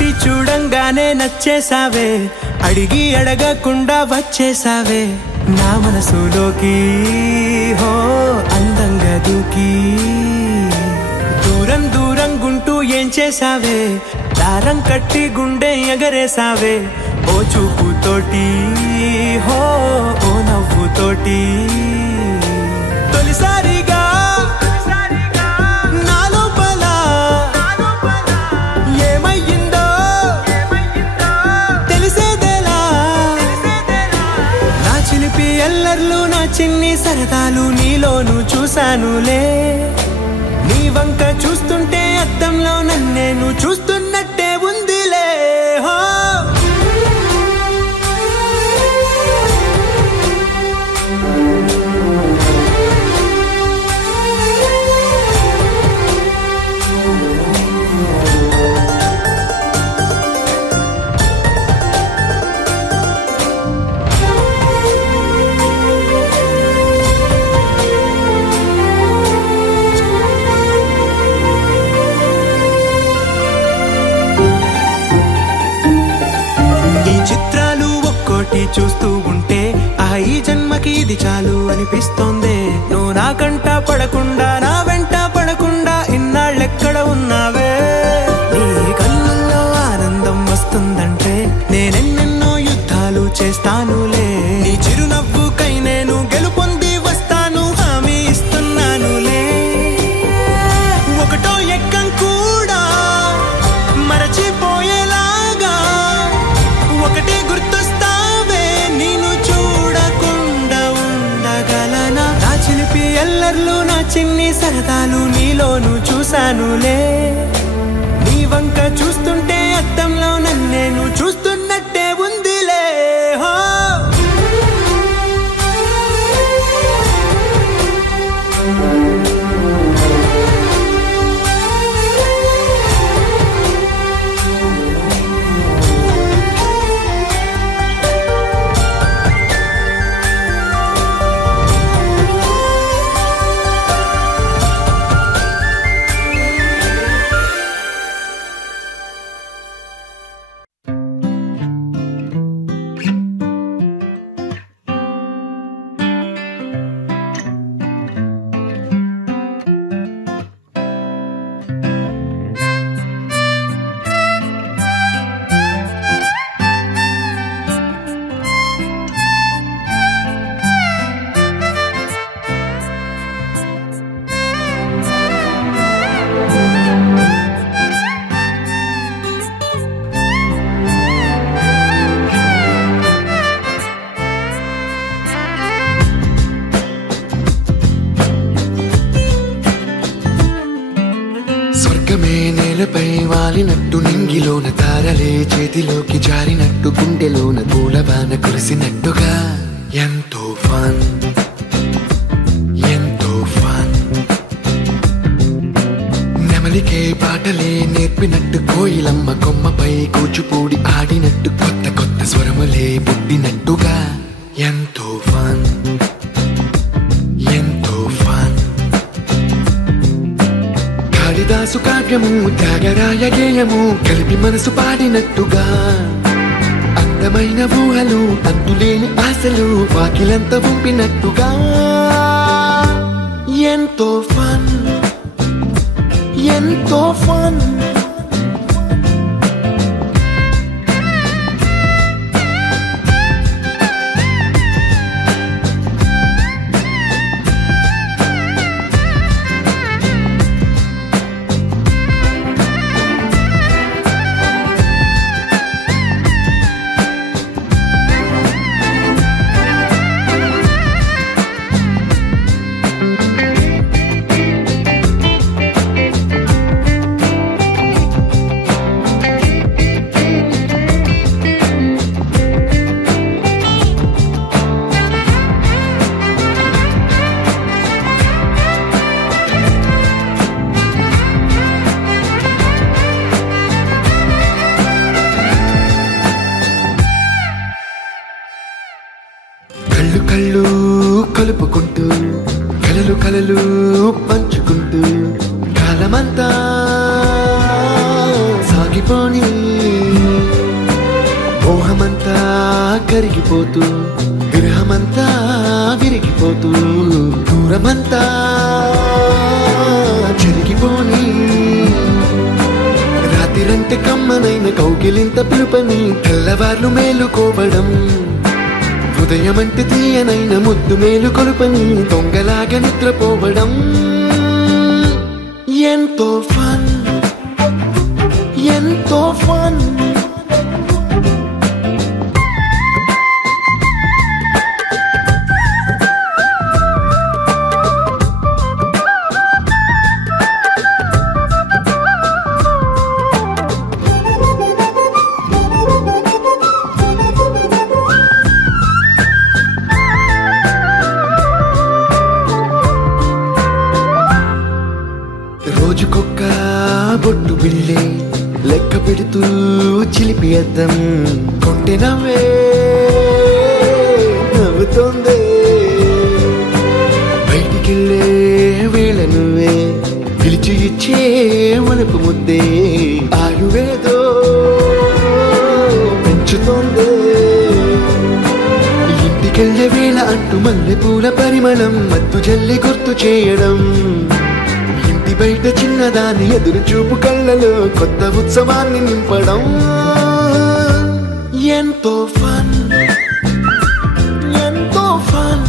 చూసి చూడంగానే నచ్చేసావే, అడిగి అడగకుండా వచ్చేసావే నా మనసులోకి. హో అందంగా దూకి దూరం దూరం గుంటూ ఏం చేసావే, దారం కట్టి గుండె ఎగరేసావే ఓ చూపుతోటి, హో ఓ నవ్వుతోటి. తొలిసారిగా నా లోపల ఏమయ్యిందో తెలిసేదేలా. నా చిలిపి ఎల్లర్లు నా చిన్ని సరదాలు నీలోను చూశానులే. నీ వంక చూస్తుంటే అద్దంలో నన్నేను చూస్తున్నట్టే ఉందిలే. హో చూస్తూ ఉంటే ఈ జన్మకి ఇది చాలు అనిపిస్తోంది. నువ్వు నా కంట పడకుండా నా వెంట పడకుండా ఇన్నాళ్ళెక్కడ ఉన్నావే. నీ కళ్ళల్లో ఆనందం వస్తుందంటే నేనెన్నెన్నో యుద్ధాలు చేస్తానులే. నీ చిరునవ్వుకై నేను గెలుపొంది వస్తాను హామీ ఇస్తున్నానులే. ఒకటో ఎక్కం కూడా మరచిపోయేలాగా ఒకటే గుర్తొస్తావే, నేను చూడకుండా ఉండగలనా. నా చిలిపి ఎల్లర్లు నా చిన్ని సరదాలు నీలోను చూశానులే. నీ వంక చూస్తుంటే అద్దంలో నన్నేను చూస్తున్నట్టే ఉందిలే. హో నేలపై వాలినట్టు నింగిలోన తారలే చేతిలోకి జారినట్టు గుండెలోన పూలవాన కురిసినట్టుగా ఎంతో ఫన్ ఎంతో ఫన్. నెమలికే పాటలే నేర్పినట్టు కోయిలమ్మ కొమ్మపై కూచిపూడి ఆడినట్టు కొత్త కొత్త స్వరములే పుట్టినట్టుగా ఎంతో ఫన్ ఎంతో ఫన్. కాళిదాసు కావ్యము త్యాగరాయ గేయము కలిపి మనసు పాడినట్టుగా అందమైన ఊహలు అందులేని ఆశలు వాకిలంత పంపినట్టుగా ఎంతో ఫన్ ఎంతో ఫన్. కళ్ళు కళ్ళు కలుపుకుంటూ కలలు కలలు పంచుకుంటూ కాలమంతా సాగిపోని కరిగిపోతూ విరహమంతా విరిగిపోతూ దూరమంతా జరిగిపోని రాత్రిరంటే కమ్మనైన కౌగిలింత పిలుపని తెల్లవార్లు మేలుకోవడం ఉదయమంటే తీయనైన ముద్దు మేలు కొలుపని దొంగలాగా నిద్రపోవడం ఎంతో ఫన్ ఎంతో ఫన్ రోజుకొక్క బొట్టు బిళ్ళే లెక్క పెడుతూ చిలిపి అద్దం కొంటె నవ్వే నవ్వుతోందే బయటికెళ్ళే వేళ నువ్వే పిలిచి ఇచ్చే వనపు ముద్దే ఆయువేదో పెంచుతోందే ఇంటికెళ్ళే వేళ అంటూ మల్లె పూల పరిమళం మత్తు జల్లి గుర్తు చేయడం బయట చిన్నదాని ఎదురు చూపు కళ్ళలో కొత్త ఉత్సవాన్ని నింపడం ఎంతో ఫన్ ఎంతో ఫన్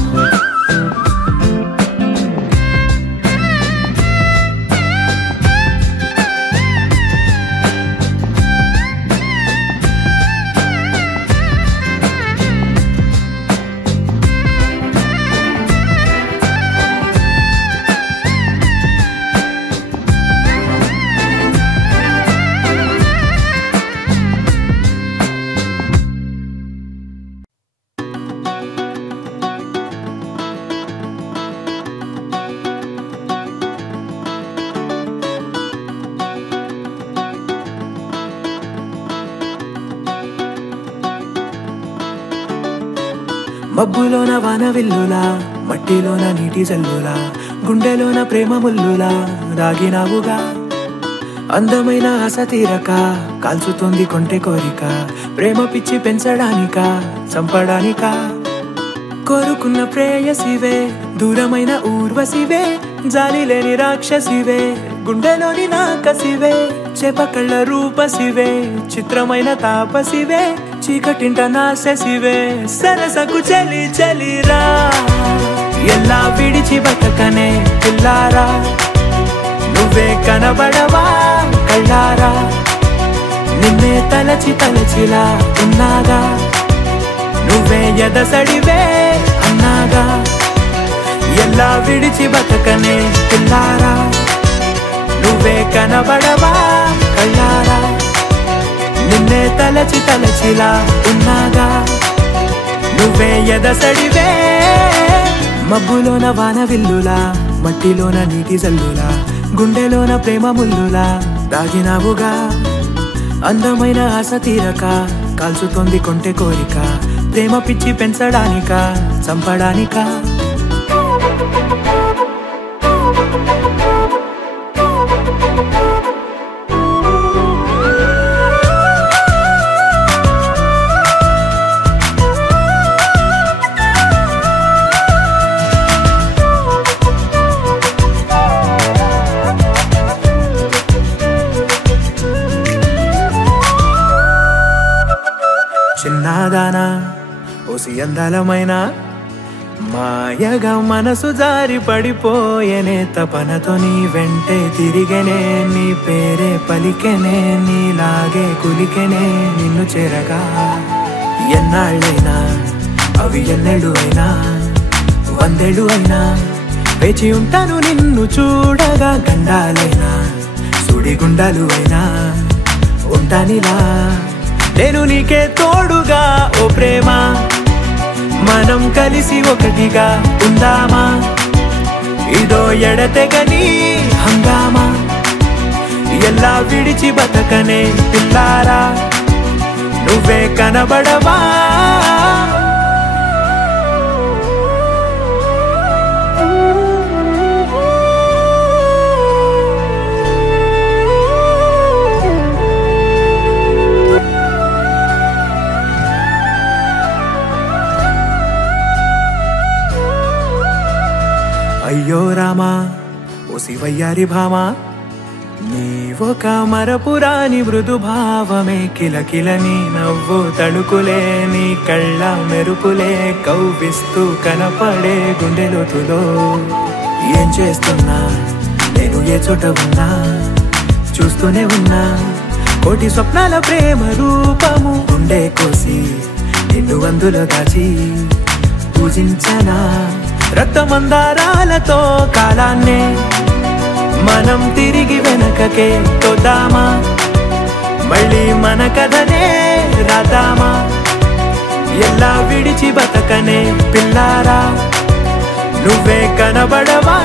మబ్బులోన వాన విల్లులా మట్టిలోన నీటి జల్లులా గుండెలోన ప్రేమ ముల్లులా దాగినావుగా అందమైన ఆశ తీరక కాల్చుతోంది కొంటె కోరిక ప్రేమ పిచ్చి పెంచడానిక చంపడానిక కోరుకున్న ప్రేయసివే దూరమైన ఊర్వశివే జాలి లేని రాక్షసివే గుండెలోని నాకసివే చేపకళ్ళ రూపసివే చిత్రమైన తాపసివే చీకటింట నాశసివే సరసకు చలి చలిరా ఎలా విడిచి బతకనే పిల్లారా నువ్వే కనబడవా కళ్ళారా నిన్నే తలచి తలచిలా ఉన్నాగా నువ్వే ఎదసడివే అన్నాగా ఎలా విడిచి బతకనే పిల్లారా నువ్వే కనబడవా కళ్ళారా నిన్నే తలచి తలచిలా ఉన్నాగా నువ్వే ఎదసడివే మబ్బులోన వాన విల్లులా మట్టిలోన నీటి జల్లులా గుండెలోన ప్రేమ ముల్లులా దాగినావుగా అందమైన ఆశ తీరక కాల్చుతోంది కొంటె కోరిక ప్రేమ పిచ్చి పెంచడానిక చంపడానిక చిన్నదానా ఓసి అందలమైన మాయగా మనసు జారి పడిపోయేనే తపనతో నీ వెంటే తిరిగనే నీ పేరే పలికెనే నీలాగే కులికెనే నిన్ను చేరగా ఎన్నాళ్ళైనా అవి ఎన్నెళ్ళు అయినా వందేళ్ళు అయినా వేచి ఉంటాను నిన్ను చూడగా గండాలైనా సుడిగుండాలు అయినా ఉంటానిలా నేను నీకే తోడుగా ఓ ప్రేమ మనం కలిసి ఒకటిగా ఉందామా ఇదో ఎడతెగని హంగామా ఎలా విడిచి బతకనే పిల్లారా నువ్వే కనబడవా బంగారి భామ నీవొక మరపురాని మృదు భావమే కిలకిల నీ నవ్వు తడుకులే నీ కళ్ళ మెరుపులే కవ్విస్తూ కనపడే గుండెలోతులో ఏం చేస్తున్నా నేను ఏ చోట ఉన్నా చూస్తూనే ఉన్నా కోటి స్వప్నాల ప్రేమ రూపము గుండె కోసి నిన్ను అందులో దాచి పూజించనా రక్తమందారాలతో కాలాన్నే మనం తిరిగి వెనకకే తోద్దామా మళ్ళీ మన కథనే రాద్దామా ఎలా విడిచి బతకనే పిల్లారా నువ్వే కనబడవా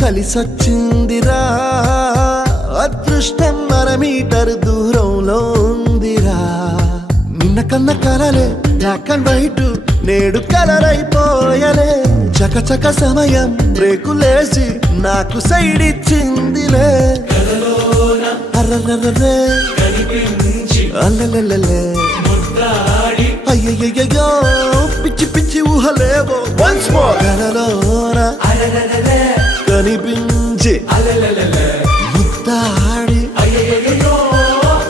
కలిసొచ్చిందిరా అదృష్టం మన మీటర్ దూరంలో ఉందిరా నిన్న కన్న కలలే బ్లాక్ అండ్ వైట్ నేడు కలర్ అయిపోయలే చకచక సమయం బ్రేకులేసి నాకు సైడ్ ఇచ్చిందిలే అర్రర్రర్రే అల్లలల్లలే అయ్యయ్యో పిచ్చి పిచ్చి ఊహలేవో వన్స్ మోర్ కలలోన కనిపించి ముద్దాడి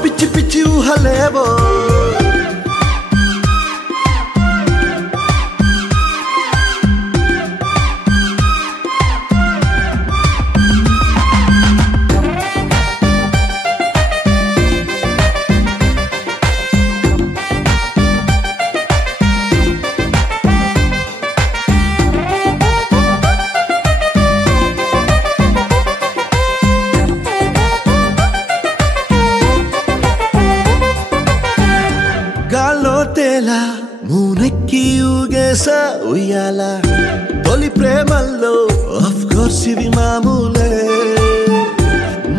పిచ్చి పిచ్చి ఊహలేవో మూనెక్కి ఊగేసా ఉయ్యాల తొలి ప్రేమల్లో ఆఫ్ కోర్స్ ఇవి మామూలే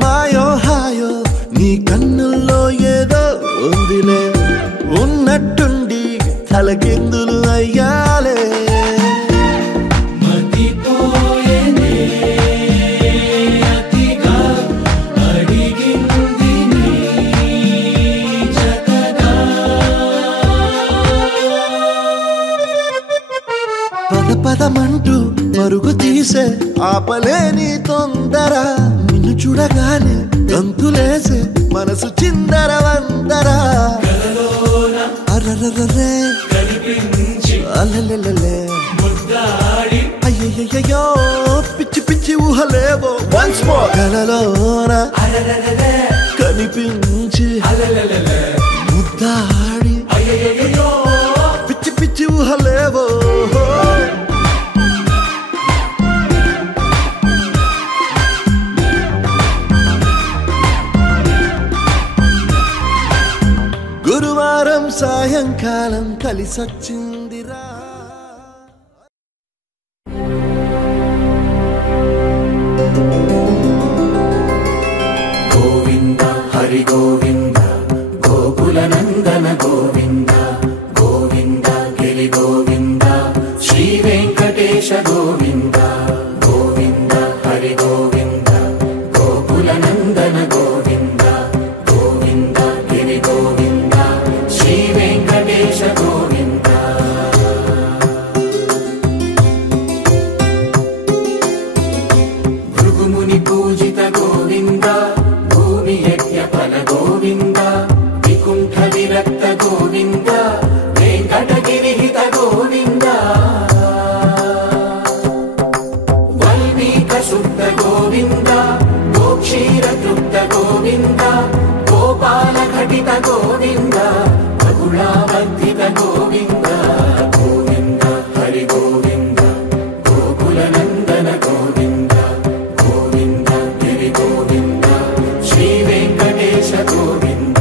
మాయో హాయో నీ కన్నుల్లో ఏదో ఉందిలే ఉన్నట్టుండి తలకిందులు అయ్యాలే పదమంటూ మరుగు తీసే ఆపలేని తొందర నిన్ను చూడగానే గంతులేసే మనసు చిందర వందర అర్రర్రర్రే అల్లలల్లలే అయ్యయ్యో పిచ్చి పిచ్చి ఊహలేవో వన్స్ మోర్ కలలోన కనిపించి ముద్దాడి పిచ్చి పిచ్చి ఊహలేవో గురువారం సాయంకాలం కలిసొచ్చిందిరా గోవింద హరి గోవింద గోకుల నందన గోవింద గోవింద గిరి గోవింద శ్రీ వెంకటేశ గోవింద గోవింద హరి గోవింద గోకుల నందన గోవింద గోవింద గిరి గోవింద శ్రీ వెంకటేశ గోవింద భృగుముని పూజిత గోవింద భూమి యజ్ఞ ఫల గోవింద వికుంఠ విరక్త గోవింద వెంకటగిరిహిత గోవింద వల్మీక శుద్ధ గోవింద గోక్షీర తృప్త గోవింద గోపాల ఘటిత గోవింద బహుళావర్ధిత గోవింద గోవింద హరి గోవింద గోకుల నందన గోవింద గోవింద గిరి గోవింద శ్రీ వెంకటేశ గోవింద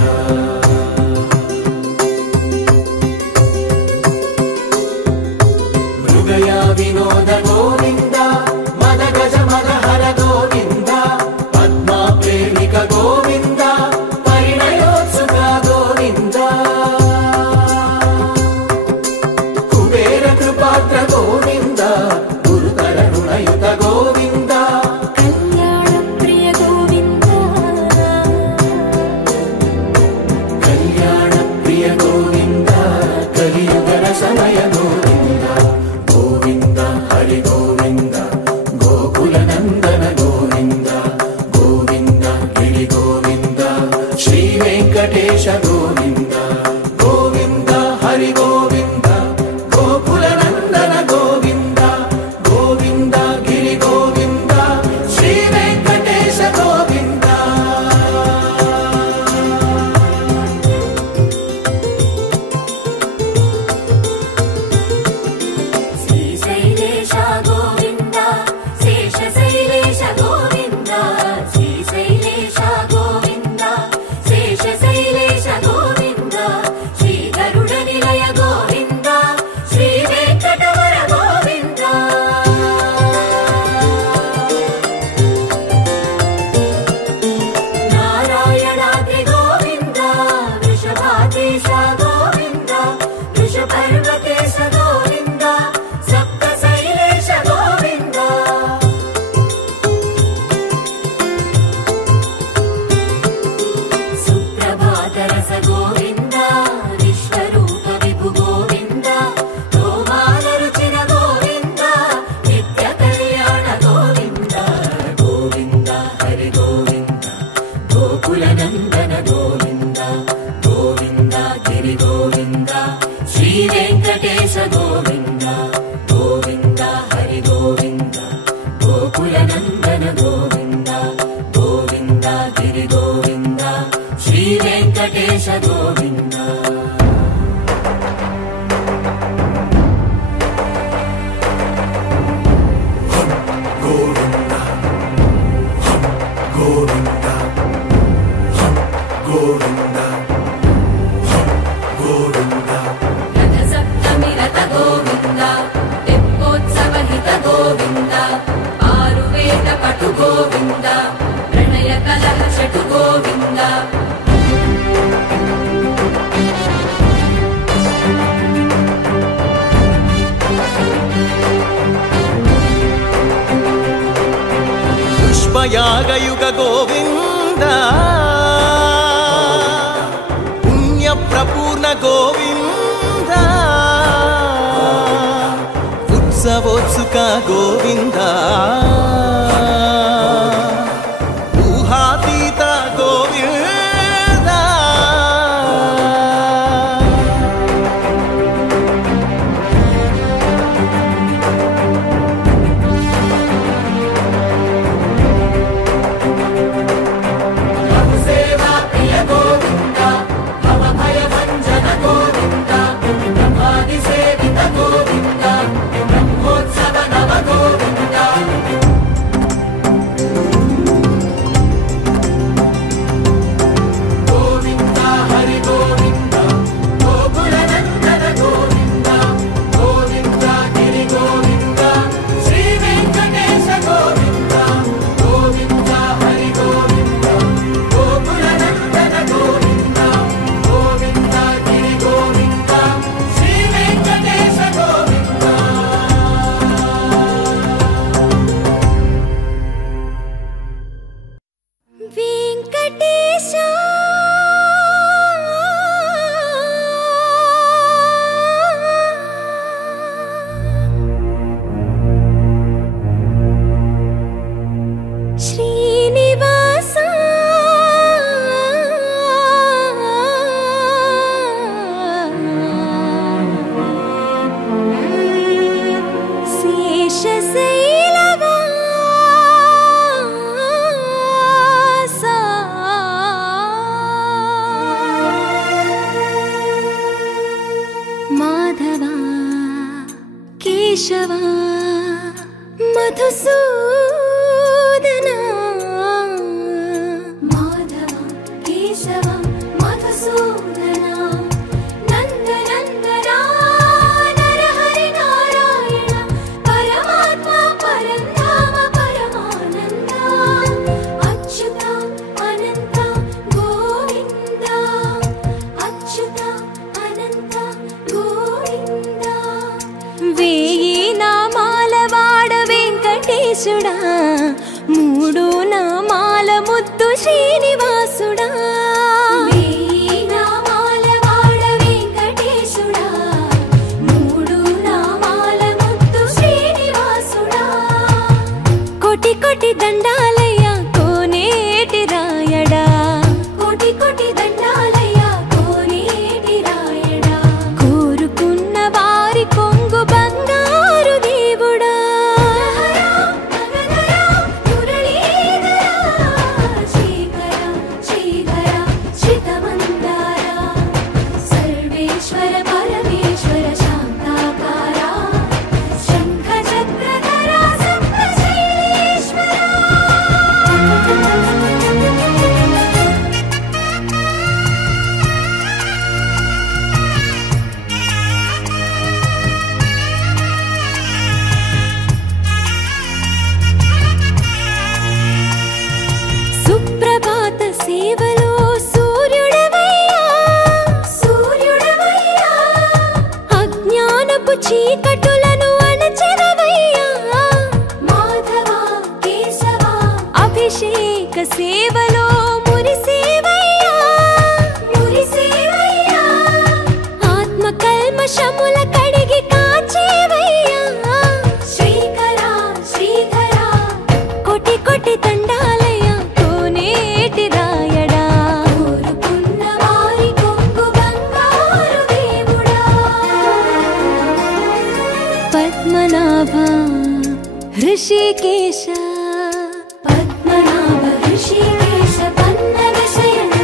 మృగయ వినోద గోవింద మద గజ మద హర గోవింద పద్మా ప్రేమిక గోవింద శ్రీ వెంకటేశ గోవింద గోవింద హరి గోవింద గోకుల నందన గోవింద గోవింద గిరి గోవింద శ్రీ వెంకటేశ గోవింద శ్రీశైలేశ గోవింద శేషశైలేశ గోవింద శ్రీశైలేశ గోవింద శేషశైలేశ గోవింద శ్రీ గరుడ నిలయ గోవింద శ్రీ వెంకటవర గోవింద నారాయణాద్రి గోవింద వృషభాదేశ గోవింద వృషపర్వతేశ గోవింద సప్తశైలేశ గోవింద సుప్రభాతరస గోవింద విశ్వరూప విభు గోవింద గోమాల రుచిన గోవింద నిత్య కళ్యాణ గోవింద గోవింద హరి గోవింద గోకుల నందన గోవింద గోవింద గిరి గోవింద శ్రీ వెంకటేశ గోవింద గోవింద హరి గోవింద గోకుల నందన గోవింద గోవింద గిరి గోవింద శ్రీ వెంకటేశ గోవింద గోవింద గోవింద గోవింద గోవింద రథ సప్తమి రథ గోవింద తెప్పోత్సవ హిత గోవింద ఆరువేద పటు గోవింద ప్రణయ కలహ షటు గోవింద పుష్పయాగయుగ గోవింద పుణ్య ప్రపూర్ణ గోవింద ఉత్సవోత్సుక గోవింద ఊహాతీత గోవింద సేవా ప్రియ గోవింద భవ భయ భంజన గోవింద బ్రహ్మాది సేవిత గోవింద బ్రహ్మోత్సవ నవ గోవింద గోవింద హరి గోవింద గోకుల నందన గోవింద గోవింద గిరి గోవింద శ్రీ వెంకటేశ గోవింద గోవింద హరి గోవింద గోకుల నందన గోవింద గోవింద గిరి గోవింద శ్రీ వెంకటేశ గోవింద వెంకటేశ శ్రీనివాస శేషశైలవాస మాధవ కేశవ మధుసూదన మాధవ కేశవ మధుసూదన నందనందన నరహరి నారాయణ పరమాత్మ పరంధామ పరమానంద అచ్యుత అనంత గోవింద అచ్యుత అనంత గోవింద వేయి నామాల వాడ వెంకటేశుడా మూడు నామాల ముద్దు శ్రీనివాసుడా వేయి నామాల వాడ వెంకటేశుడా మూడు నామాల ముద్దు శ్రీనివాసుడా కోటి కోటి దండాలయ్య కోనేటి రాయడా కోటి కోటి దండాలయ్యా కోనేటి రాయడా కోరుకున్న వారి కొంగు బంగారు దేవుడా మురళీధరా శ్రీకర శ్రీధర శ్రితమందార సర్వేశ్వర పరమేశ్వర శాంతాకార శంఖ చక్రధర సప్తశైలేశ్వర సుప్రభాత సేవలో సూర్యుడవయ్యా సూర్యుడవయ్యా అజ్ఞానపు చీకటులను అణచెదవయ్యా మాధవ కేశవ అభిషేక సేవలో మురిసేవయ్యా మురిసేవయ్యా ఆత్మ కల్మషముల కడిగి కాచేవయ్యా శ్రీకర శ్రీధర కోటి కోటి దండాలయ్యా కోనేటి రాయడా కోరుకున్న వారి కొంగు బంగారు దేవుడా పద్మనాభ హృషికేశ పద్మనాభ హృషికేశ పన్నగ శయన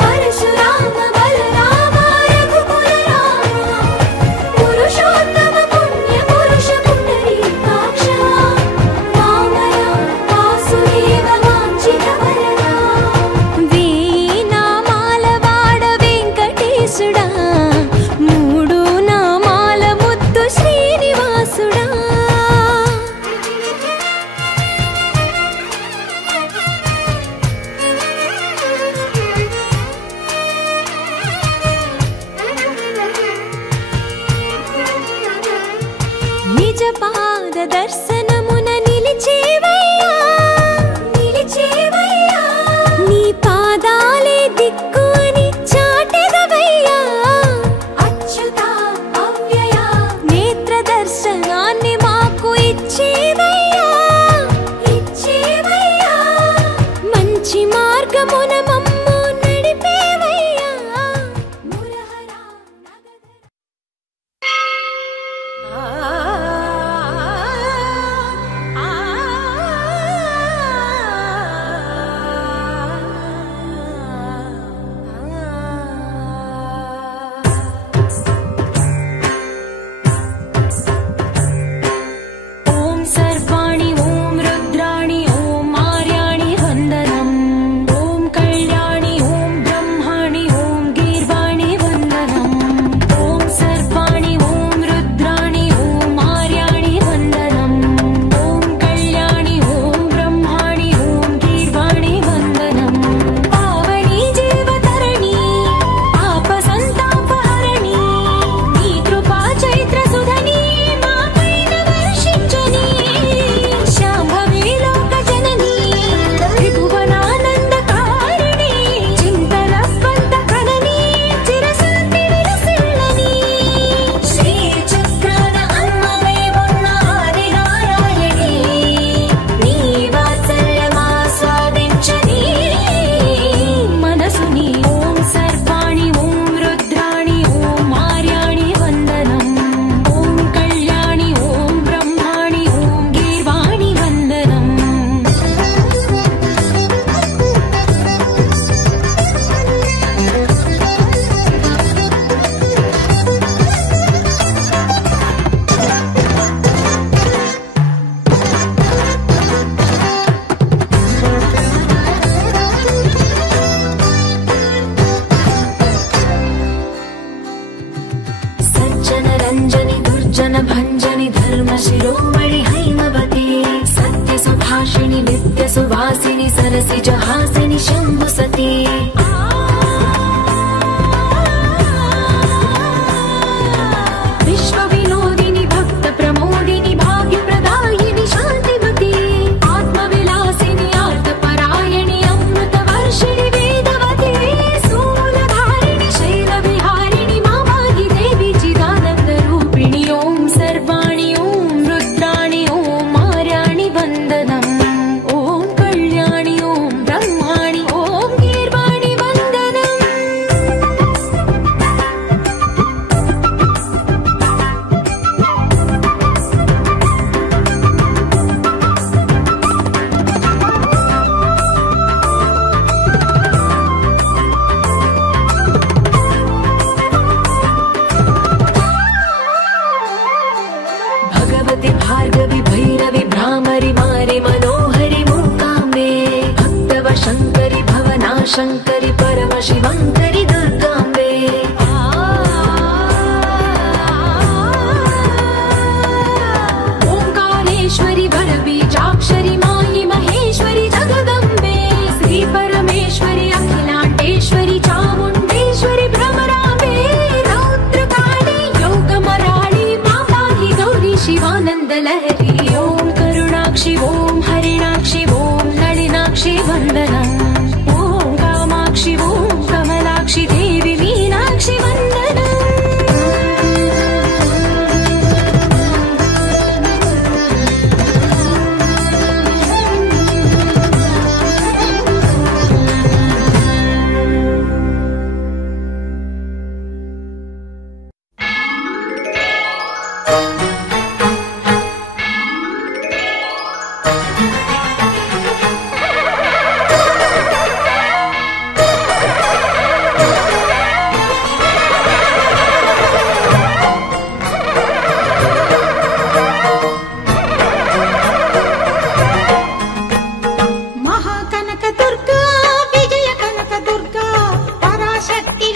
పరశురామ బలరామ రఘుకుల రామ పురుషోత్తమ పుణ్య పురుష పుండరీకాక్ష వామన వాసుదేవ వాంఛిత వరద వేయి నామాల వాడ వెంకటేశుడా మూడు నామాల ముద్దు శ్రీనివాసుడా నిజ పాద దర్శనమున నిలిచేవయ్యా నిలిచేవయ్యా నీ పాదాలే దిక్కు అని చాటెదవయ్యా అచ్యుత అవ్యయ నేత్ర దర్శనాన్ని మాకు ఇచ్చేవయ్యా ఇచ్చేవయ్యా మంచి మార్గమున మమ్ము నడిపేవయ్యా మురహర ఓం సర్వాణి ఓం రుద్రాణి ఓం ఆర్యాణి వందనం ఓం కళ్యాణి ఓం బ్రహ్మాణి ఓం గీర్వాణి వందనం ఓం సర్వాణి ఓం రుద్రాణి ఓం ఆర్యాణి వందనం ఓం కళ్యాణి ఓం బ్రహ్మాణి ఓం గీర్వాణి వందనం పావని జీవతరణి పాప సంతాపహరణి నీ కృపా చైత్ర సుధని మా పైన వర్షించని శాంభవి లోక జనని త్రిభువనానందకారిణి చింతలప్పంత కనని చిరశాంతి విలసిల్లని శ్రీ చక్రాన అమ్మవై ఉన్న ఆదినారాయణి నీ వాత్సల్యమాస్వాదించని మనసుని ఓం సర్వాణి ఓం రుద్రాణి ఓం ఆర్యాణి వందనం ఓం కళ్యాణి ఓం బ్రహ్మాణి ఓం గీర్వాణి వందనం సజ్జన రంజని దుర్జన భంజని ధర్మ శిరోమణి హైమవతి సత్య సుభాషిణి నిత్య సువాసిని సరసిజ హాసిని శంభు సతి విశ్వ వినోదిని భక్త ప్రమోదిని భాగ్య ప్రదాయిని శాంతిమతి ఆత్మ విలాసిని ఆర్త పరాయణి అమృత వర్షిణి వేదవతి శూలధారిణి శైల విహారిణి మామాగి దేవి చిదానంద రూపిణి ఓం సర్వాణి ఓం రుద్రాణి ఓం ఆర్యాణి వందనం ఓం కళ్యాణి ఓం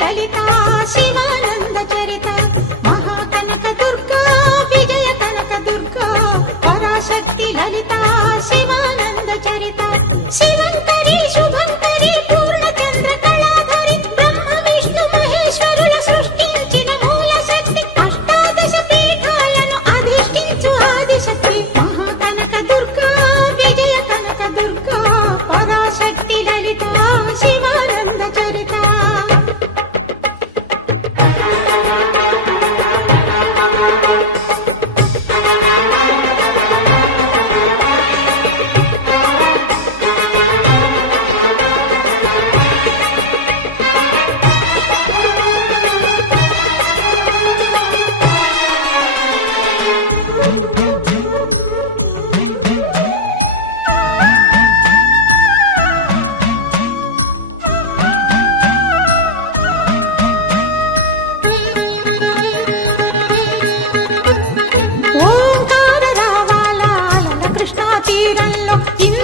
లలిత శివానంద చరిత మహాకనక దుర్గా విజయ కనక దుర్గా పరాశక్తి లలిత శివానంద చరిత శివంకరి శుభంకరి పూర్ణచంద్ర కళాధరి బ్రహ్మ విష్ణు మహేశ్వరుల సృష్టించిన మూల శక్తి అష్టాదశ పీఠాలను అధిష్ఠించు ఆదిశక్తి మహాకనక దుర్గా విజయ కనక దుర్గా పరాశక్తి లలిత శివానంద చరిత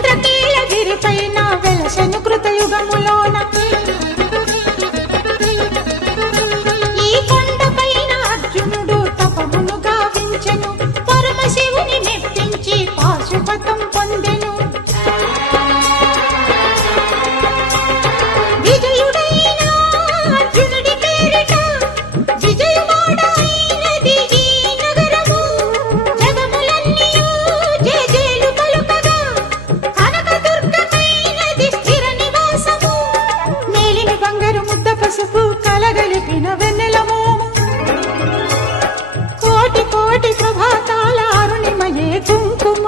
ఇంద్రకీలగిరిపైన వెలసెను కృతయుగములోన ఈ కొండపైన అర్జునుడు తపమును గావించెను పరమశివుని మెప్పించి పాశుపతం పొందెను విజయుడైన అర్జునుడి పేరిట విజయవాడ అయినది ఈ నగరము జగములన్నీయు జేజేలు పలుకగా కనకదుర్గమైనది స్థిర నివాసము మేలిమి బంగారు ముద్ద పసుపు కలగలిపిన వెన్నెలము కోటి కోటి ప్రభాతాల అరుణిమయే కుంకుమ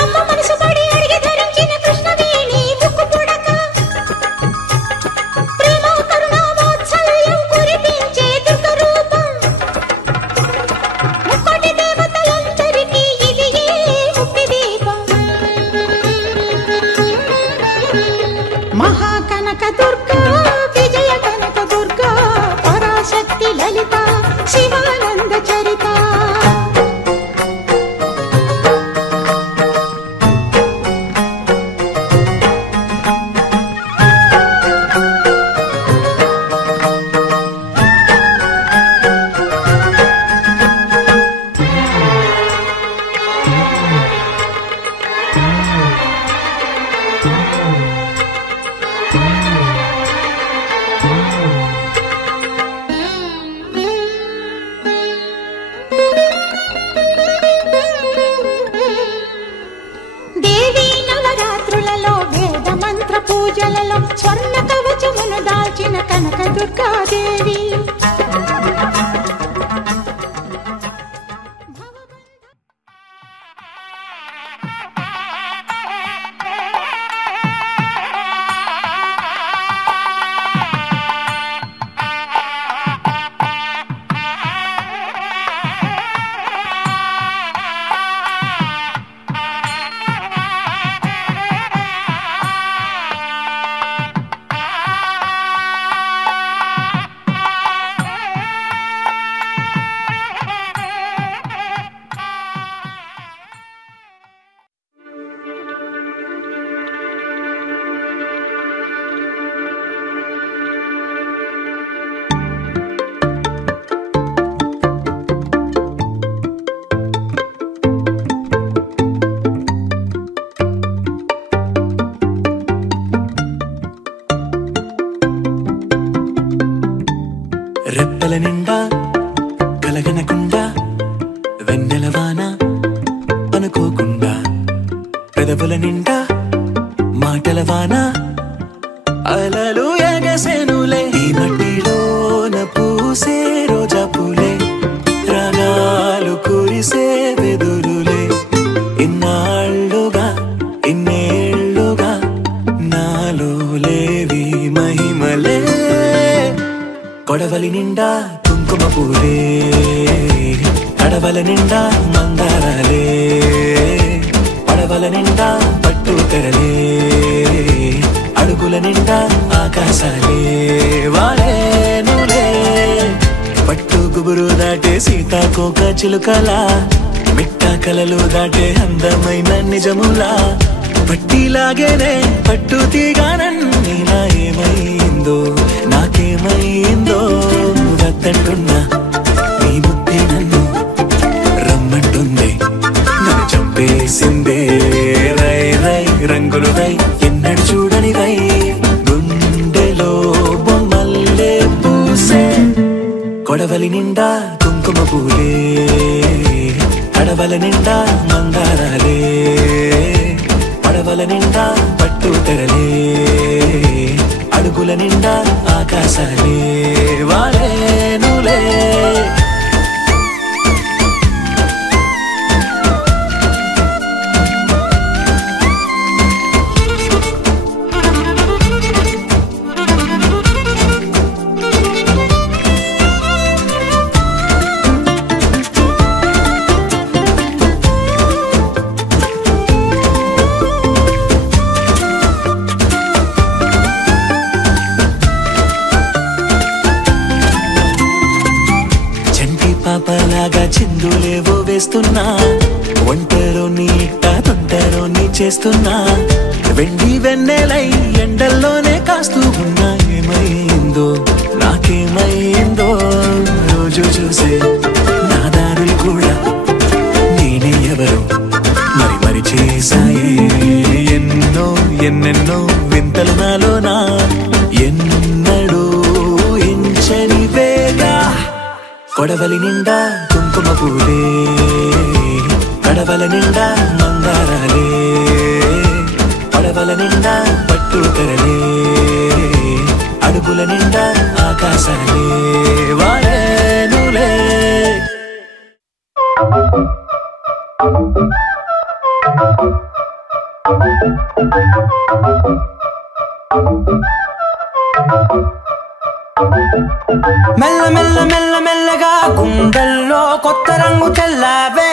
అమ్మ మనసు పడి అడిగి ధరించిన కృష్ణవేణి ముక్కు పుడక ప్రేమ కరుణ వాత్సల్యం కురిపించే దుర్గ రూపం ముక్కోటి దేవతలందరికీ ఇది ముక్తి దీపం మహాకనక దుర్గా విజయ కనక దుర్గా పరాశక్తి లలిత శివానంద చరిత దేవీ నవరాత్రులలో వేద మంత్ర పూజలలో స్వర్ణ కవచమును దాల్చిన కనక దుర్గాదేవి రెప్పల నిండా కలగనకుండా వెన్నెలవాన అనుకోకుండా పెదవుల నిండా మాటల వాన అలలు ఎగసెనులే ఈ మట్టిలోన పూసే రోజా పూలే రాగాలు కురిసే వెదురులే ఇన్నాళ్ళుగా ఇన్నేళ్ళుగా నాలో లేవి మహిమలే కొడవలి నిండా కుంకుమ పూలే కడవల నిండా మందారాలే పడవల నిండా పట్టు తెరలే అడుగుల నిండా ఆకాశాలే వాలేనులే పట్టు గుబురు దాటే సీతాకోక చిలుకలా మిట్టా కలలు దాటే అందమైన నిజములా పట్టిలాగేనే పట్టు తీగానన్నీలా ఏమైందో కొడవలి నిండా కుంకుమ పూలే కడవల నిండా మందారాలే పడవల నిండా పట్టు తెరలే అడుగుల నిండా ఆకాశాలే వాలేనులే పాపలాగా చిందులేవో వేస్తున్నా ఒంటరో నీట తొంటరో నీ చేస్తున్నా వెండి వెన్నెలై ఎండల్లోనే కాస్తూ ఉన్నా ఏమైందో నాకేమైందో రోజు చూసే నా దారులు కూడా నేనే ఎవరు మరి మరి చేశాయే ఎన్నో ఎన్నెన్నో వింతలు నాలోనా ఎన్నడూ ఇంచని వేగా కొడవలి నిండా కుంకుమ పూలే కడవల నిండా మందారాలే పడవల నిండా పట్టు తెరలే అడుగుల నిండా ఆకాశాలే వాలేనులే మెల్ల మెల్ల మెల్ల మెల్లగా గుండెల్లో కొత్త రంగు చల్లావే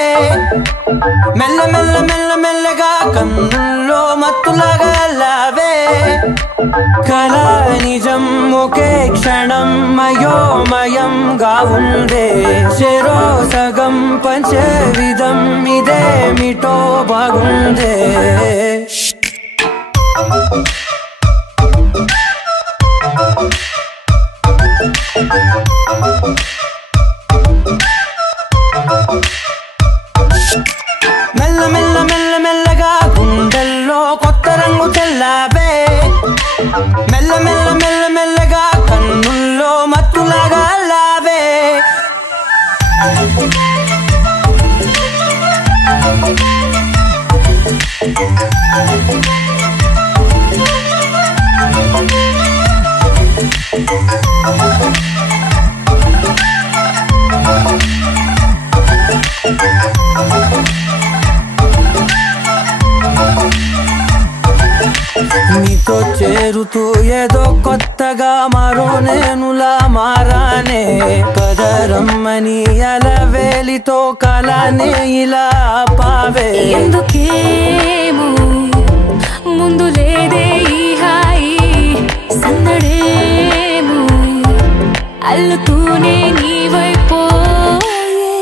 మెల్ల మెల్ల మెల్ల మెల్లగా కన్నుల్లో మత్తులాగా అల్లావే కళ నిజం ఒకే క్షణం మయోమయంగా ఉందే చెరో సగం పంచే విధం ఇదేమిటో బాగుందే మెల్ల మెల్ల మెల్ల మెల్లగా గుండెల్లో కొత్త రంగు చల్లావే మెల్ల మెల్ల మెల్ల మెల్లగా కన్నుల్లో మత్తులాగా అల్లావే నీతో చేరుతూ ఏదో కొత్తగా మరో నేనులా మారానే కదరమ్మని అలవేలితో కలానే ఇలా పావే ఎందుకేమో ముందు లేదే ఈ హాయి సందడేమో అల్లుతూనే నీవైపో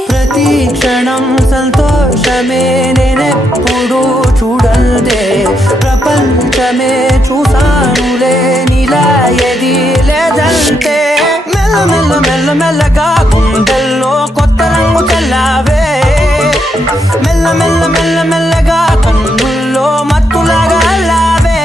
ప్రతి క్షణం సంతోషమే నేనెప్పుడు చూడల్దే ప్రపంచమే చూసానులే నీలా ఏది లేదంటే మెల్ల మెల్ల మెల్ల మెల్లగా గుండెల్లో కొత్త రంగు చల్లావే మెల్ల మెల్ల మెల్ల మెల్లగా కన్నుల్లో మత్తులాగా అల్లావే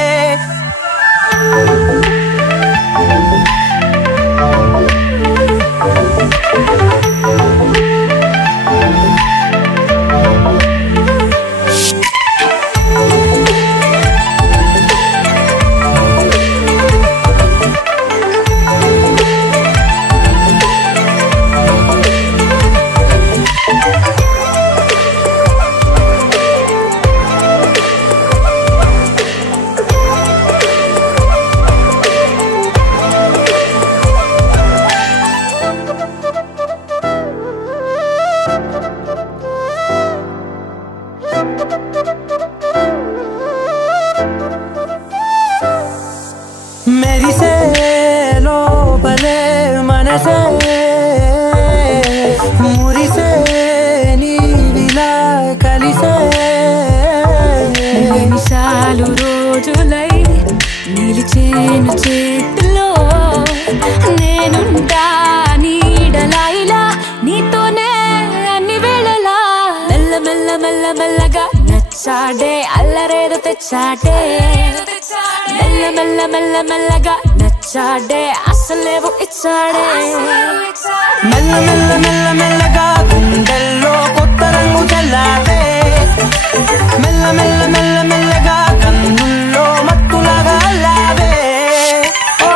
మెరిసే లోపలే మనసే మురిసే నీవిలా కలిసే నిమిషాలు రోజులై నిలిచేను చేతిలో నేనుంటా నీడలా ఇలా నీతోనే అన్ని వేళలా మెల్ల మెల్ల మెల్ల మెల్లగా నచ్చాడే అల్లరేదో తెచ్చాడే మెల్ల మెల్ల మెల్ల మెల్లగా నచ్చ ఇచ్చాడే అసలేవు ఇచ్చాడే మెల్ల మెల్ల మెల్ల మెల్లగా గుండెల్లో కొత్త రంగు చల్లావే మెల్ల మెల్ల మెల్ల మెల్లగా కన్నుల్లో మత్తులాగా అల్లావే ఓ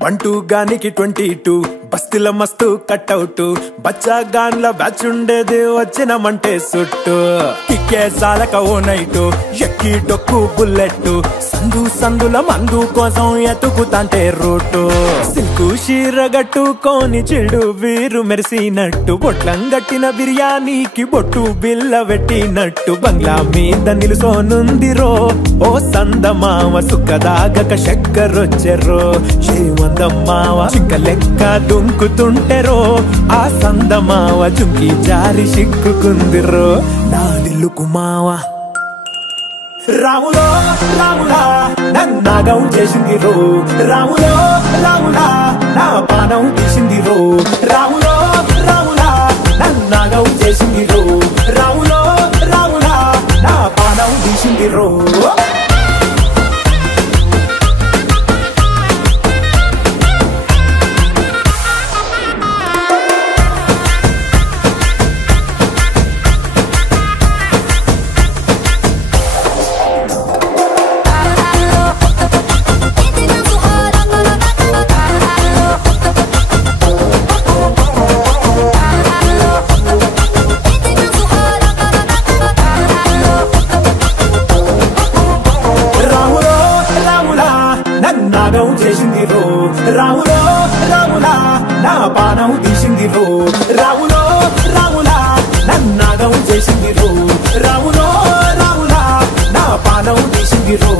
బంటూ గానికి 22 బస్తిల మస్తు కట్అవుట్ బచ్చా గాన్ల బ్యాచ్ ఉండేది వచ్చినమంటే సుట్టు కిక్కే సాలక ఓ నైటు ఎక్కి డొక్కు బుల్లెట్ సందు సందుల మందు కోసం ఎతుకుతాంటే రూటు సిల్కు షీరగట్టుకోని చెడు వీరు మెరిసినట్టు బొట్లం గట్టిన బిర్యానీకి బొట్టు బిల్ల పెట్టినట్టు బంగ్లా మీద నిలుసోనుందిరో ఓ సందమావ సుఖదాగక చక్కరొచ్చెరో ఏమందమ్మావ చిక్క లెక్క దుంకుతుంటెరో ఆ సందమావ జుంకి జారి సిక్కుకుందిరో నా దిల్లుకు మావ రాములో రాములా నన్నాగం చేసిందిరో రాములో రాములా నా పానం తీసిందిరో రాములో రాములా నన్నాగం చేసిందిరో రాములో రాములా నా పానం తీసిందిరో చేసిందిరో రాములో రాములా నా పానం తీసిందిరో రాములో రాములా నన్నాగం చేసిందిరో రాములో రాములా నా పానం తీసిందిరో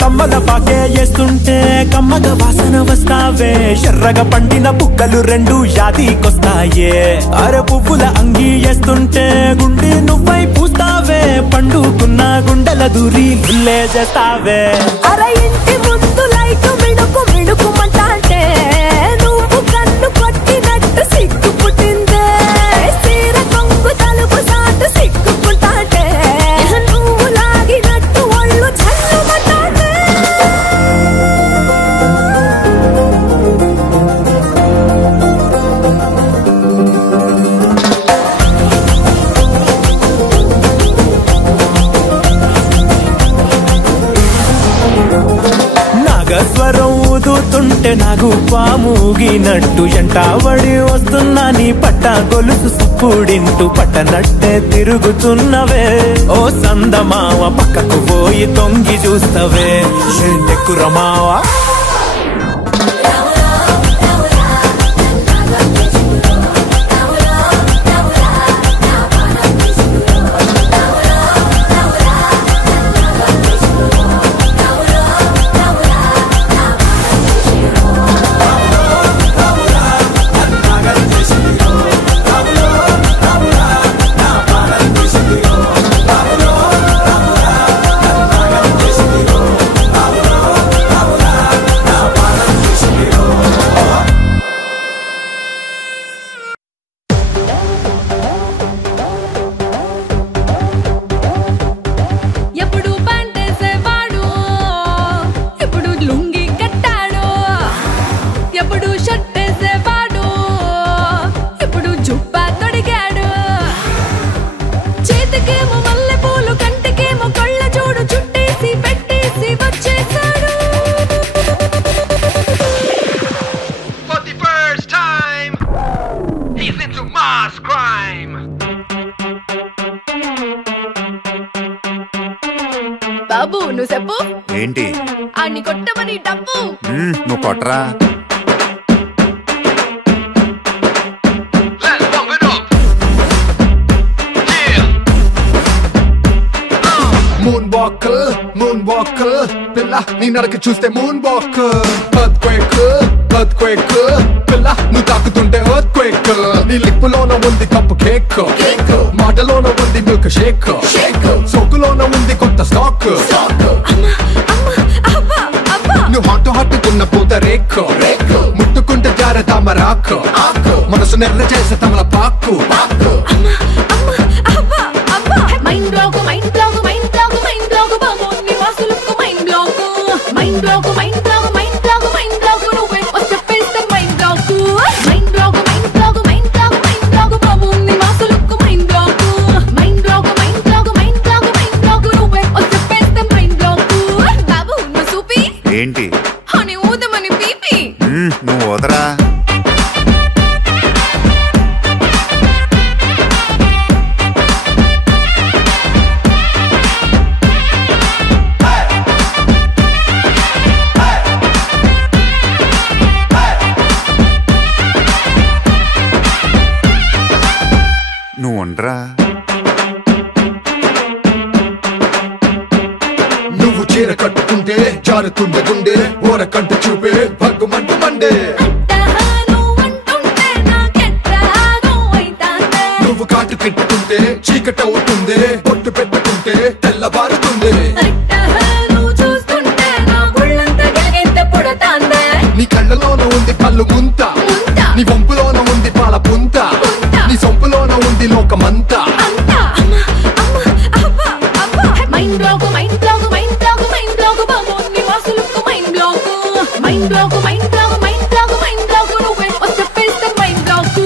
కమ్మల పాకే చేస్తుంటే కమ్మగ వాసన వస్తావే ఎర్రగా పండిన బుక్కలు రెండు యాదికొస్తాయే అర పువ్వుల అంగి వేస్తుంటే గుండె నువ్వై పూస్తావే పండుకున్న గుండెల దూరి గుల్లే చేస్తావే అర ఇంటి ముందు లైట్ మిడుకు మిడుకుమంటే నువ్వు కన్ను కొట్టినట్టు సిగ్గు పుట్టిందే సీర కొంగు తలుపు సాటు సిగ్గుకుంటాంటే నువ్వు లాగినట్టు ఒళ్ళు చల్లుమంటాంటే నాగస్వరం ఊదుతుంటే నాకు పాముగినట్టు ఎంటావడి వస్తున్నా నీ పట్ట గొలుసు సుప్పుడింటూ పట్టనట్టే తిరుగుతున్నవే ఓ సందమావ పక్కకు పోయి తొంగి చూస్తవే ఏంటెక్కురమావా Listen to mass crime. బాబు నువ్వు చెప్పు ఏంటి అన్ని కొట్టమని డబ్బు నువ్వు కొట్టరా మూన్ వాకర్ పిల్ల నీ నడక చూస్తే మూన్ వాకర్ ఎర్త్క్వేక్ పిల్ల నువ్వు తాకుతుంటే ఎర్త్క్వేక్ నీ లిప్పులోన ఉంది కప్పు కేక్ మాటలోన ఉంది మిల్క్ షేక్ సోకులోన ఉంది కొత్త స్టాక్ నువ్వు హట్టుకున్న పూత రేక్ ముట్టుకుంటే జార తామరాకు మనసు నెర్ర చేసే తమల పాకు mind block mind block mind block mind block బాబు నీ వాసులకు mind block mind block mind block mind block mind block నువ్వే చెప్పేస్తే mind block mind block mind block mind block mind block బాబు నీ వాసులకు mind block mind block mind block mind block mind block నువ్వే చెప్పేస్తే మైండ్ బ్లాక్ బాబు నువ్వు సూపి ఏంటి అని ఊదమని పీపి నువ్వు వదరా నువ్వు ఉండరా నువ్వు చీర కట్టుకుంటే జారుతుండే గుండె ఓరకంట చూపే భగ్గుమంటు మండే నువ్వు కాటు పెట్టుకుంటే చీకటవుతుంది పొట్టు పెట్టుకుంటే తెల్లబారుతుంది నీ కళ్ళలోన ఉంది కళ్ళు ముంత నీ వంపులోన ఉంది పాల పుంత నీ సొంపులోన ఉంది లోకమంతా mind block mind block mind block mind block బాబు నీ వాసులకు mind block mind block mind block mind block mind block నువ్వే చెప్పేస్తే mind block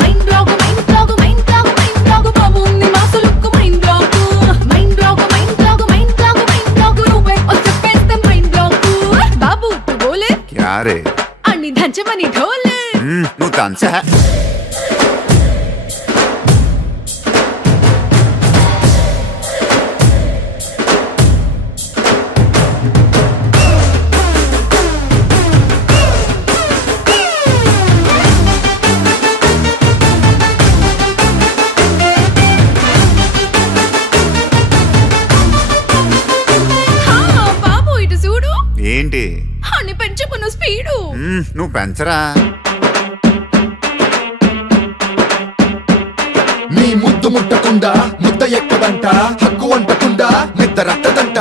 mind block mind block mind block mind block బాబు నీ వాసులకు mind block mind block mind block mind block mind block నువ్వే చెప్పేస్తే మైండ్ బ్లాక్ బాబు తు బోలే క్యా రే అన్ని దంచమని ఢోలే నువ్వు దంచా బాబు ఇటు చూడు ఏంటి అని పెంచుకున్న స్పీడు నువ్వు పెంచరా నీ ముద్దు ముట్టకుండా ముద్ద ఎక్కదంట హక్కు వంటకుండా నిద్ర రట్టదంట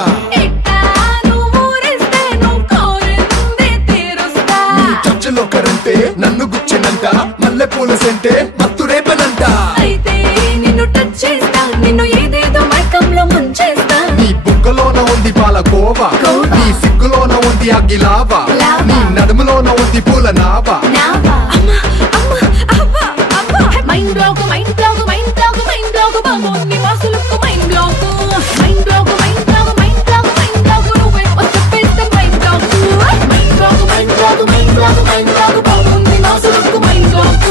చర్చలో కరంటే నన్ను గుచ్చినంట మల్లె పూల సెంటే మత్తు రేపనంట నిన్ను టచ్ చేస్తా నిన్ను ఏదేదో మైకంలో ముంచేస్తా నీ బుక్కలోన ఉంది పాలకోవా నీ సిగ్గులోన ఉంది అగ్గిలావా నీ నడుములోన ఉంది పూల నావా mind block mind block mind block mind block బాబు నీ వాసులకు mind block mind block mind block mind block mind block నువ్వే చెప్పేస్తే mind block mind block mind block mind block mind block బాబు నీ వాసులకు mind block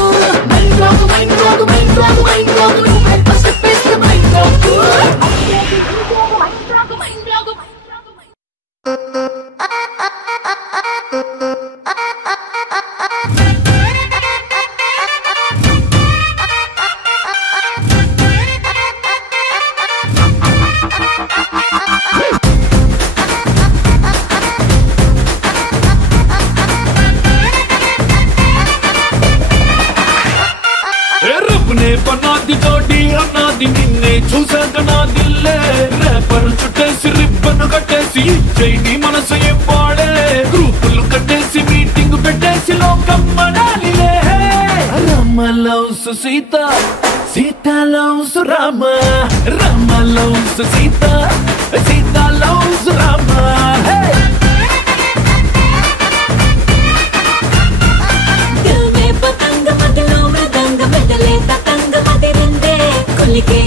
mind block mind block mind block mind block నువ్వే చెప్పేస్తే మైండ్ బ్లాక్ మైండ్ బ్లాక్ రబ్బునే పన్నాది తోటి అన్నాది నిన్నే చూసాక నా దిల్లే రేపర్ చుట్టేసి రిబ్బన్ కట్టేసి ఇచ్చేయి మనసు ఏం పాడే గ్రూపులు కట్టేసి మీటింగ్ పెట్టేసి లోకం మనాలిలే Rama loves Sita Sita loves Rama Rama loves Sita Sita loves Rama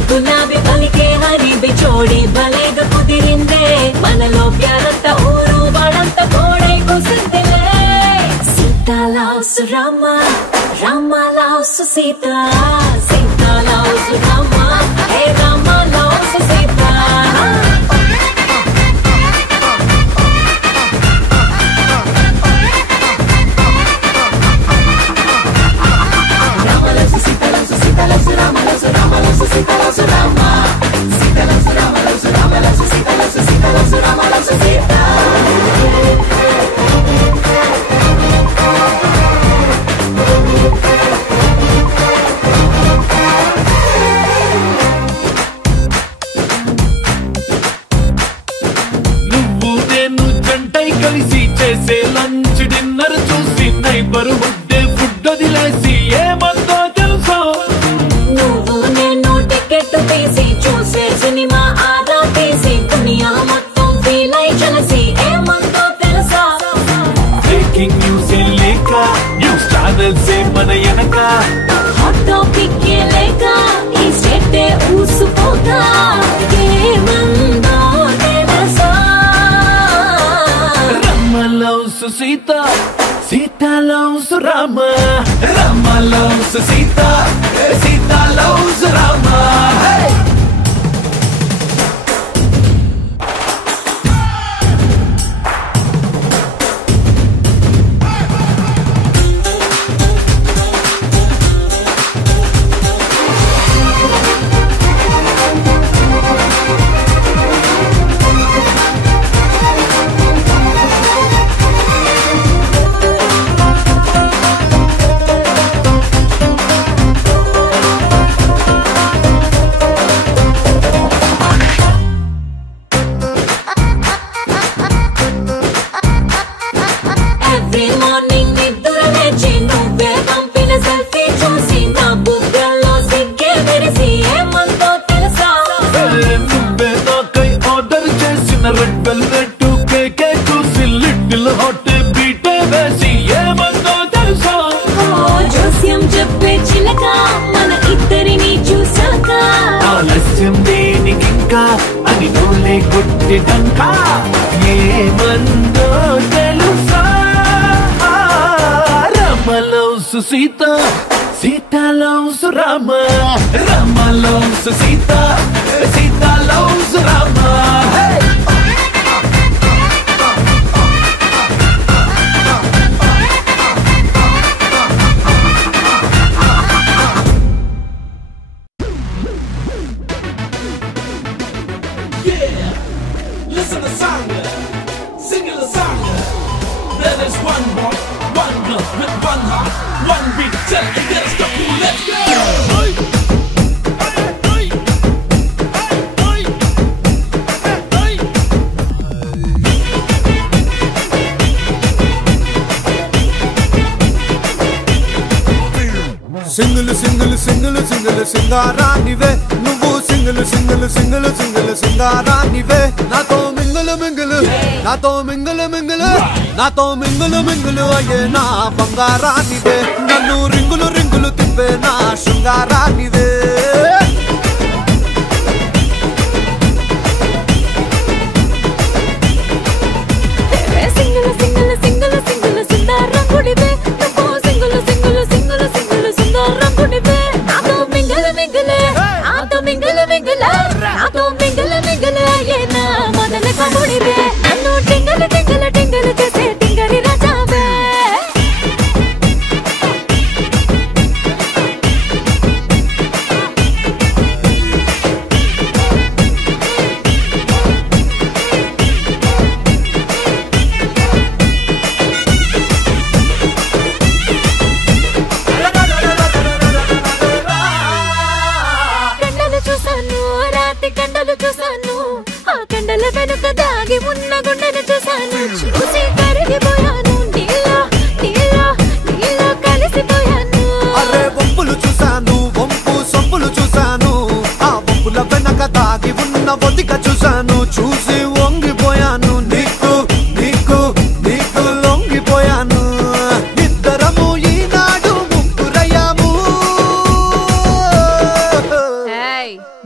గులాబీ పలికే హరి బిచోడి భలేగా కుదిరిందే మనలో ప్యారంత ఊరు వాడంత కోడై కూసిందిలే Sita loves Rama, Rama loves Sita, Sita loves Rama, hey Rama loves Sita. నువ్వు నేను జంటై కలిసి చేసే లంచ్ డిన్నర్ చూసి నైబర్ హుడ్ ఫుడ్ వదిలేసి ఏమందో తెలుసా నువ్వు నేను టికెట్ తీసి చూసే సినిమా ఆదా తీసి దునియా మొత్తం ఫీల్ అయి కలిసి ఏమందో తెలుసా బ్రేకింగ్ న్యూస్ లేక న్యూస్ ఛానల్స్ మన వెనక హాట్ టాపిక్ లేక ఈ స్టేట్ ఊసిపోతా ఏమందో తెలుసా Rama loves Sita Sita loves Rama Rama loves Sita Sita loves Rama every morning నిద్ర లేచి నువ్వే పంపిన సెల్ఫీ చూసి నా బుగ్గల్లో సిగ్గే విరిసి ఏమందో తెలుసా నువ్వే నాకై ఆర్డర్ చేసిన రెడ్ వెల్వెట్ కేకే చూసి లిటిల్ హాట్ బీటే వేసి ఏమందో తెలుసా జోస్యం చెప్పే చిలక మన ఇద్దరిని చూసాక ఆలస్యం దేనికింకా అని నూలే కొట్టిదంకా ఏమందో తెలుసా Rama loves Sita Sita loves Rama Rama loves Sita Sita loves Rama Listen to song, sing a song. There is one boy, one girl with one heart, one beat. Tell me there's the cool. Let's go. Single single single single సింగారానివే నువ్వు single single single single సింగారానివే నాతో mingle మింగులు నాతో mingle మింగులు నాతో mingle మింగులు అయ్యే నా బంగారానివే నన్ను రింగులు రింగులు తిప్పే నా శృంగారానివే సింగిల్ సింగిల్ సింగిల్ సింగిల్ సుందరంగుడివే నువ్వు సింగిల్ సింగిల్ సింగిల్ సింగిల్ సుందరంగుడివే నాతో మింగిల్ మింగిలే నాతో మింగిల్ మింగిలే నాతో మింగిల్ మింగిలే ఏనా మొదల కబుడివే నన్ను టింగల్ టింగల్ టింగల్ చేసే టింగరి రాజావే కండలు చూసాను రాతి కండలు చూసాను ఆ కండల వెనుక దాగి ఉన్న గుండెను చూసాను చూసి కరిగిపోయాను నీలో నీలో నీలో కలిసిపోయాను అరే వంపులు చూసాను వంపు సొంపులు చూసాను ఆ వంపుల వెనక దాగి ఉన్న ఒదిక చూసాను చూసి వంగిపోయాను నీకు నీకు నీకు లొంగిపోయాను ఇద్దరము ఈనాడు ముగ్గురయ్యాము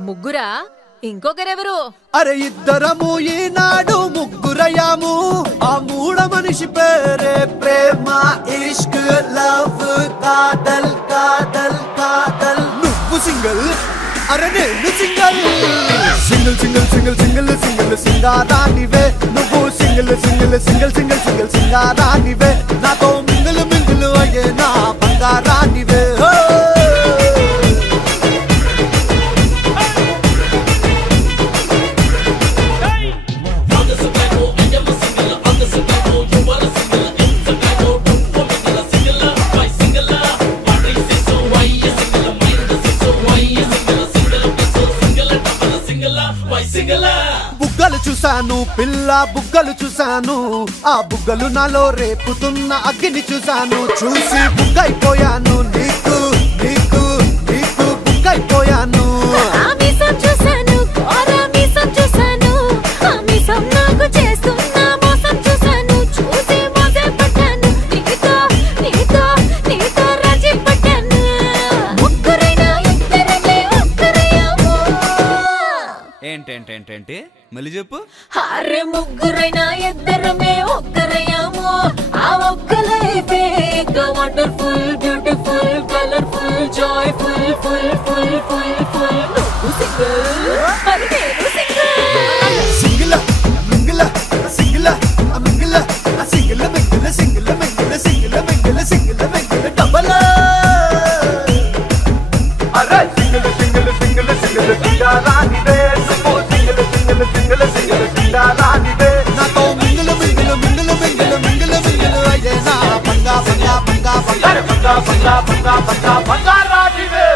ముగ్గురా ఇంకొకరెవరు? అరే ఇద్దరము ఈనాడు ముగ్గురయ్యాము. ఆ మూడ మనిషి పేరే ప్రేమ, ఇష్క్, లవ్, కాదల్ కాదల్ కాదల్. నువ్వు సింగిల్, అరే నేను single. Single single single single single సింగారానివే. నువ్వు single single single single single సింగారానివే. నాతో మింగిల్ మింగిల్ అయ్యే నా బంగారానివే. బుగ్గలు చూశాను పిల్ల బుగ్గలు చూశాను. ఆ బుగ్గలు నాలో రేపుతున్న అగ్గిని చూశాను. చూసి బుగ్గైపోయాను. నీకు నీకు నీకు బుగ్గైపోయాను. నాకు చేస్తున్న మోసం చూశాను. చూసి మోసే పట్టాను. నీతో రాజీ పట్టాను. ముగ్గురైనా ఇద్దరమే ఒక్కరయ్యాము. ఏంటేంటేంటేంటి మళ్ళీ చెప్పు. అరే ముగ్గురైనా ఇద్దరమే ఒక్కరయ్యాము. ఆ ఒక్క లైఫే wonderful, beautiful, colourful, joyful, full full full full. నువ్వు సింగిల్, మరి నేను single. Single mingle single mingle single mingle single mingle single mingle single mingle double. అరే సింగిల్ సింగిల్ సింగిల్ సింగిల్ సింగారానివే. సింగిల్ సింగిల్ సింగిల్ సింగిల్ సింగారానివే. నాతో mingle mingle mingle mingle mingle mingle అయ్యే నా బంగా బంగా బంగా బంగారు బంగా బంగా బంగా బంగా బంగారానివే.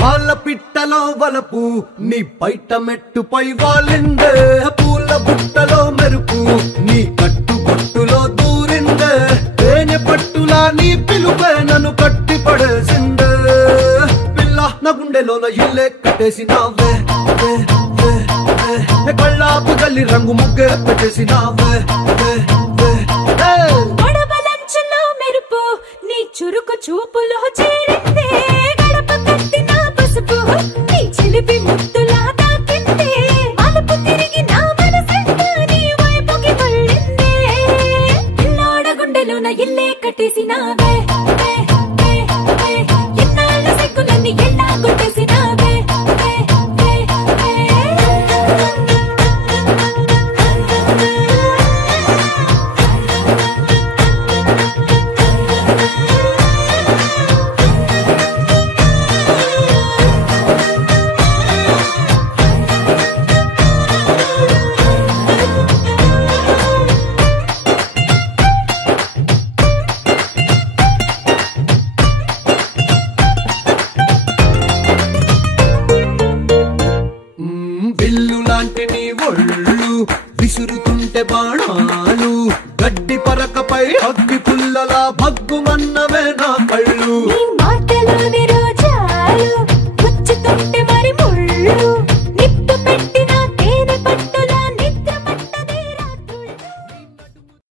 పాల పిట్టలో వలపు నీ బయట మెట్టుపై వాలిందే. పూల బుట్టలో మెరుపు నీ కట్టు కొట్టులో దూరిందే. తేనె పట్టులా నీ పిలుపే నన్ను కట్టి పడేసిందే. పిల్ల నా గుండెలోన ఇల్లే కట్టేసినావే. కళ్ళాపు గల్లి రంగు ముగ్గే పెట్టేసినావే. గొడవలంచులో మెరుపు నీ చురుకు చూపులో చేరిందే. గడప కట్టిన పసుపు నీ చిలిపి ముద్దులా తాకిందే. మలుపు తిరిగి నా మనసంతా నీ వైపుకి మళ్ళిందే. పిల్లోడ గుండెలోన ఇల్లే కట్టేసినావే.